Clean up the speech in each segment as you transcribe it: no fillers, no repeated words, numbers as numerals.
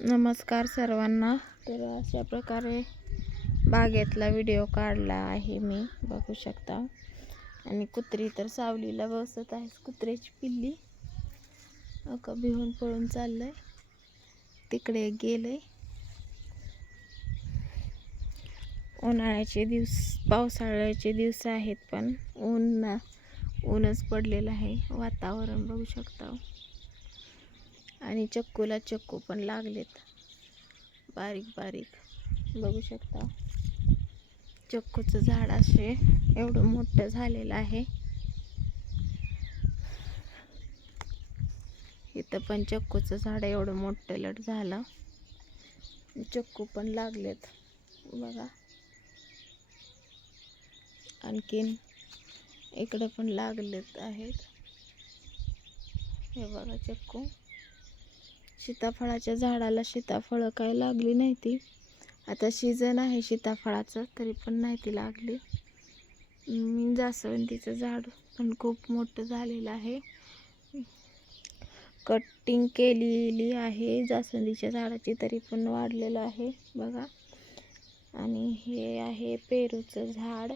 नमस्कार सर्वांना. तर अशा प्रकारे बागेतला व्हिडिओ काढला आहे मी, बघू शकता. आणि कुत्री तर सावलीला बसत आहे. कुत्र्याची पिल्ली अका भिवून पळून चाललंय, तिकडे गेले. उन्हाळ्याचे दिवस, पावसाळ्याचे दिवस आहेत, पण ऊनच पडलेलं आहे. वातावरण बघू शकता. आणि चक्कूला चक्कू पण लागलेत, बारीक बारीक बघू शकता. चक्कूचं झाड असे एवढं मोठं झालेलं आहे. इथं पण चक्कूचं झाड एवढं मोठं लट झालं, चक्कू पण लागलेत बघा. आणखीन इकडं पण लागलेत आहेत, हे बघा चक्कू. सीताफळाच्या झाडाला सीताफळ काय लागली नाही ती. आता सीझन आहे सीताफळाचं, तरी पण नाही ती लागली. जास्वंदीचं झाड पण खूप मोठं झालेलं आहे. कटिंग केलेली आहे जास्वंदीच्या झाडाची, तरी पण वाढलेलं आहे बघा. आणि हे आहे पेरूचं झाड,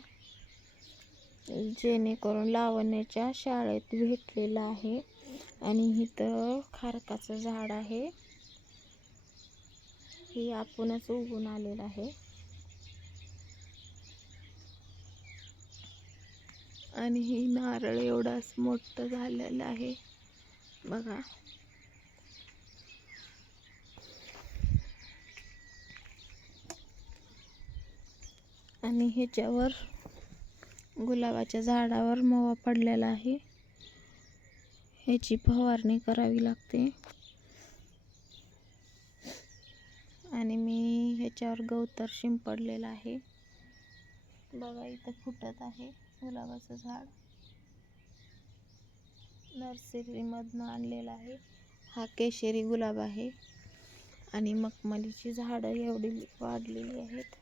जेणेकरून लावण्याच्या शाळेत भेटलेलं आहे. आणि इथं खारकाचं झाड आहे, हे आपणच उगून आलेलं आहे. आणि ही नारळ एवढाच मोठं झालेलं आहे बघा. आणि ह्याच्यावर गुलाबाच्या झाडावर मोवा पडलेला आहे, ह्याची फवारणी करावी लागते. आणि मी ह्याच्यावर गवतर शिंपडलेलं आहे बघा. इथं फुटत आहे गुलाबाचं झाड, नर्सरीमधनं आणलेलं आहे. हा केशरी गुलाब आहे. आणि मखमलीची झाडं एवढी वाढलेली आहेत.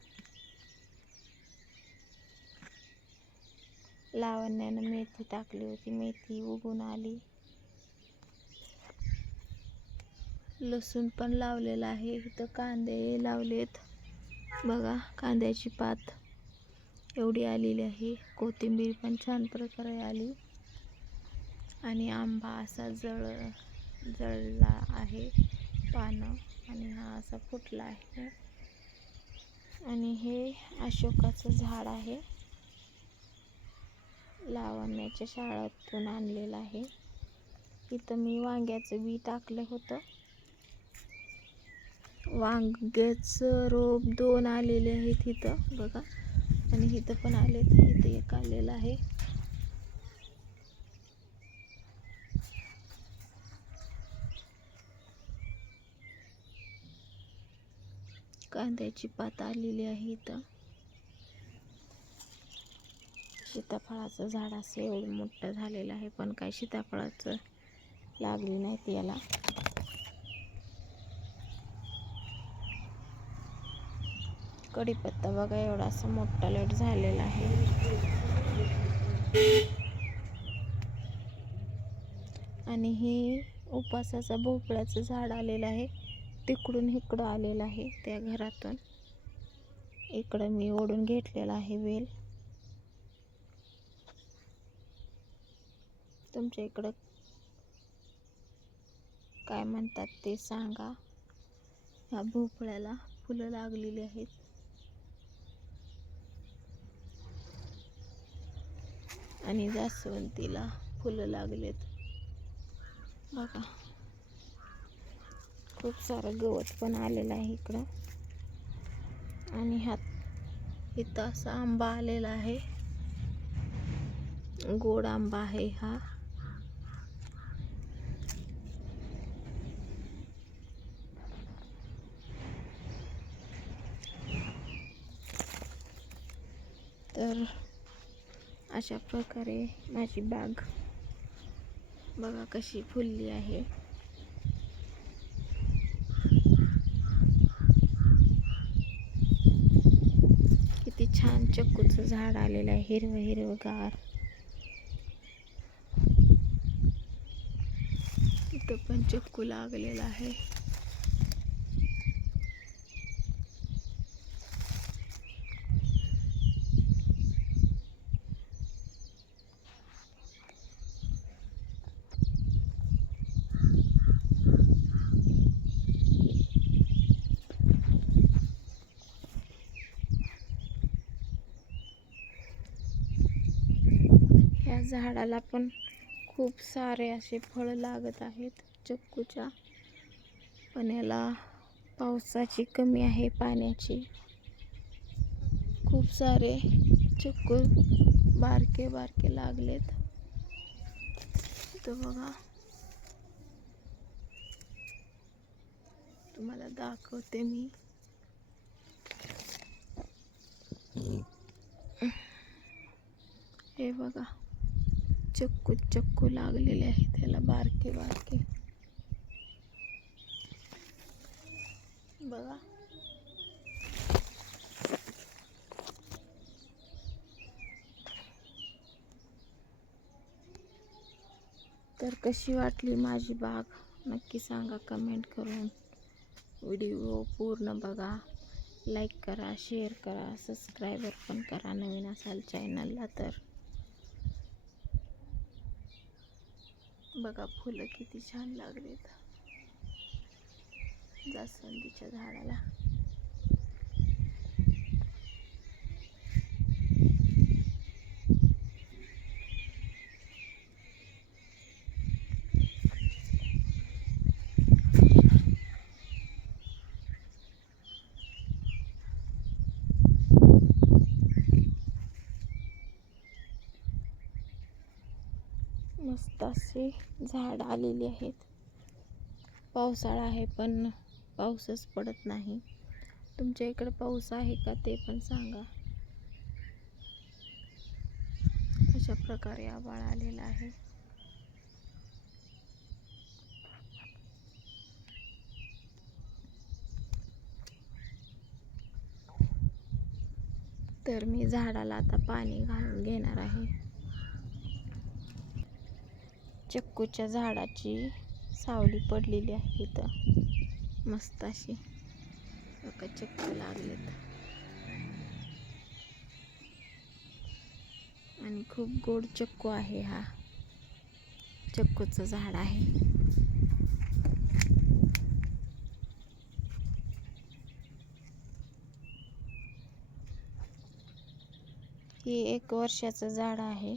लावण्यानं मेथी टाकली होती, मेथी उगून आली. लसूण पण लावलेला आहे. इथं कांदे लावलेत बघा, कांद्याची पात एवढी आलेली आहे. कोथिंबीर पण छान प्रकारे आली. आणि आंबा असा जळला आहे पानं, आणि हा असा फुटला आहे. आणि हे अशोकाचं झाड आहे, लावण्याच्या शाळेतून आणलेलं आहे. इथं मी वांग्याचं बी टाकलं होतं. वांग्याचं रोप 2 आलेले आहेत इथं बघा. आणि इथं पण आलेत, इथं एक आलेलं आहे. कांद्याची पात आलेली आहे इथं. सीताफळाचं झाड असं एवढं मोठं झालेलं आहे, पण काय सीताफळाचं लागली नाहीत याला. कढीपत्ता बघा एवढा असं मोठा लट झालेला आहे. आणि हे उपासाचा भोपळ्याचं झाड आलेलं आहे, तिकडून इकडं आलेलं आहे त्या घरातून. इकडं मी ओढून घेतलेला आहे वेल. तुमच्या इकडं काय म्हणतात ते सांगा. ह्या भोपळ्याला फुलं लागलेली आहेत. आणि जास्वंदीला फुलं लागलेत बघा. खूप सारं गवत पण आलेलं आहे इकडं. आणि ह्यात इथं असा आंबा आलेला आहे, गोड आंबा आहे हा. तर अशा प्रकारे माझी बाग बघा कशी फुलली आहे. किती छान चक्कूचं झाड आलेलं आहे, हिरवं हिरवंगार. इथं पण चक्कू लागलेला आहे. झाडाला पण खूप सारे असे फळं लागत आहेत चिक्कूच्या, पण याला पावसाची कमी आहे, पाण्याची. खूप सारे चिक्कू बारके बारके लागलेत. तर बघा, तुम्हाला दाखवते मी. हे बघा, चिक्कू लागलेले आहेत त्याला, बारके बारके. बघा, तर कशी वाटली माझी बाग नक्की सांगा कमेंट करून. व्हिडिओ पूर्ण बघा, लाईक करा, शेअर करा, सबस्क्राईबर पण करा नवीन असाल चॅनलला तर. बघा फुलं किती छान लागलेत जास्वंदीच्या झाडाला. मस्त असे झाड आलेली आहेत. पावसाळा आहे पण पाऊसच पडत नाही. तुमच्या इकडे पाऊस आहे का ते पण सांगा. अशा प्रकारे आभाळ आलेला आहे. तर मी झाडाला आता पाणी घालून घेणार आहे. चिक्कूच्या झाडाची सावली पडलेली आहे इथं मस्त अशी. बघा चिक्कू लागलेत आणि खूप गोड चिक्कू आहे. हा चिक्कूचं झाड आहे. हे 1 वर्षाचं झाड आहे.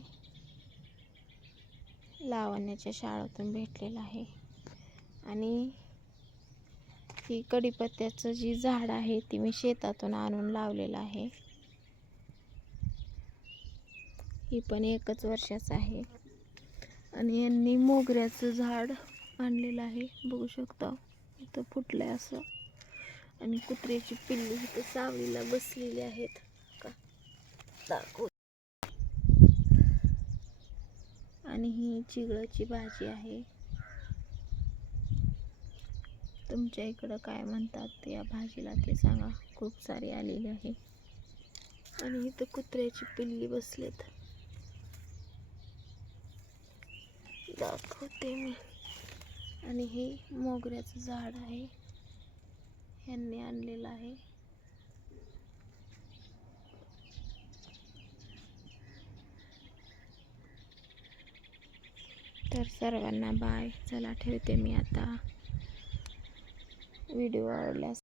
लावण्याच्या शाळेतून भेटलेलं आहे. आणि ही कढीपत्त्याचं जी झाड आहे ती मी शेतातून आणून लावलेलं आहे. ही पण 1च वर्षाचं आहे. आणि यांनी मोगऱ्याचं झाड आणलेलं आहे, बघू शकता इथं फुटलंय असं. आणि कुत्र्याची पिल्ली इथं सावलीला बसलेली आहेत का दाखव. आणि ही चिगळाची भाजी आहे. तुमच्या इकडं काय म्हणतात या भाजीला ते सांगा. खूप सारी आलेली आहे. आणि इथं कुत्र्याची पिल्ली बसलेत, दाखवते मी. आणि हे मोगऱ्याचं झाड आहे, ह्यांनी आणलेलं आहे. तर सर्वांना बाय. चला ठेवते मी आता. व्हिडिओ आवडल्यास